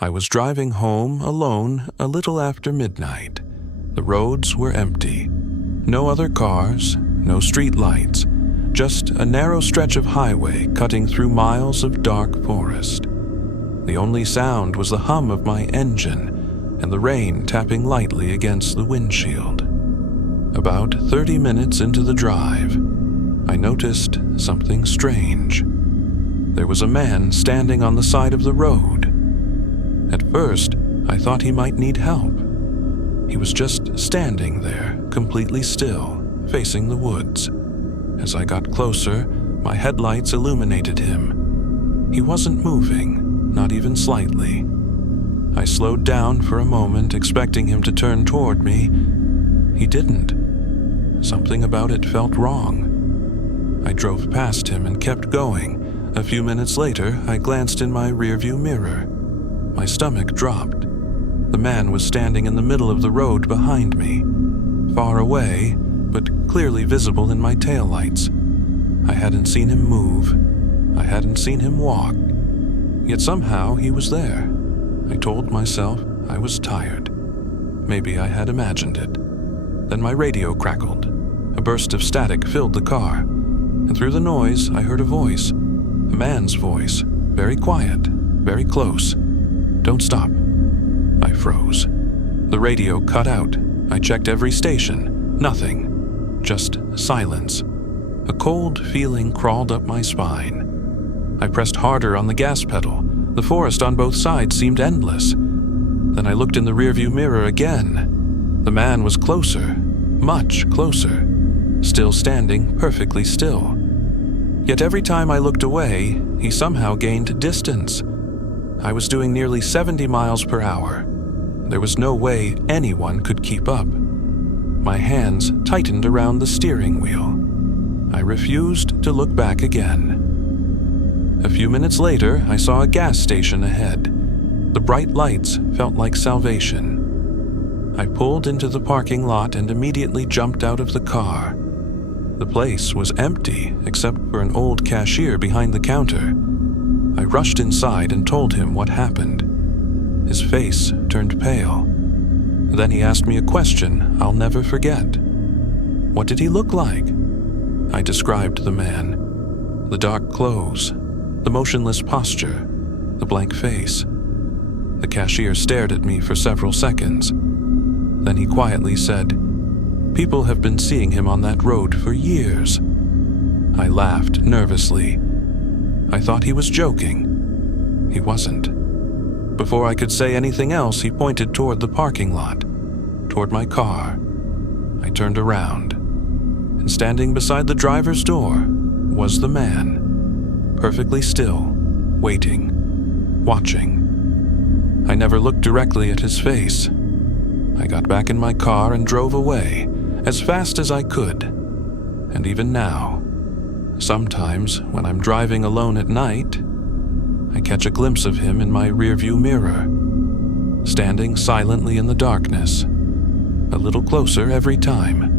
I was driving home alone a little after midnight. The roads were empty. No other cars, no street lights, just a narrow stretch of highway cutting through miles of dark forest. The only sound was the hum of my engine and the rain tapping lightly against the windshield. About 30 minutes into the drive, I noticed something strange. There was a man standing on the side of the road. At first, I thought he might need help. He was just standing there, completely still, facing the woods. As I got closer, my headlights illuminated him. He wasn't moving, not even slightly. I slowed down for a moment, expecting him to turn toward me. He didn't. Something about it felt wrong. I drove past him and kept going. A few minutes later, I glanced in my rearview mirror. My stomach dropped. The man was standing in the middle of the road behind me, far away, but clearly visible in my taillights. I hadn't seen him move. I hadn't seen him walk. Yet somehow he was there. I told myself I was tired. Maybe I had imagined it. Then my radio crackled. A burst of static filled the car, and through the noise I heard a voice. A man's voice, very quiet, very close. "Don't stop." I froze. The radio cut out. I checked every station. Nothing. Just silence. A cold feeling crawled up my spine. I pressed harder on the gas pedal. The forest on both sides seemed endless. Then I looked in the rearview mirror again. The man was closer, much closer, still standing perfectly still. Yet every time I looked away, he somehow gained distance. I was doing nearly 70 miles per hour. There was no way anyone could keep up. My hands tightened around the steering wheel. I refused to look back again. A few minutes later, I saw a gas station ahead. The bright lights felt like salvation. I pulled into the parking lot and immediately jumped out of the car. The place was empty except for an old cashier behind the counter. I rushed inside and told him what happened. His face turned pale. Then he asked me a question I'll never forget. What did he look like? I described the man. The dark clothes, the motionless posture, the blank face. The cashier stared at me for several seconds. Then he quietly said, "People have been seeing him on that road for years." I laughed nervously. I thought he was joking. He wasn't. Before I could say anything else, he pointed toward the parking lot, toward my car. I turned around, and standing beside the driver's door was the man, perfectly still, waiting, watching. I never looked directly at his face. I got back in my car and drove away, as fast as I could. And even now, sometimes when I'm driving alone at night, I catch a glimpse of him in my rearview mirror, standing silently in the darkness, a little closer every time.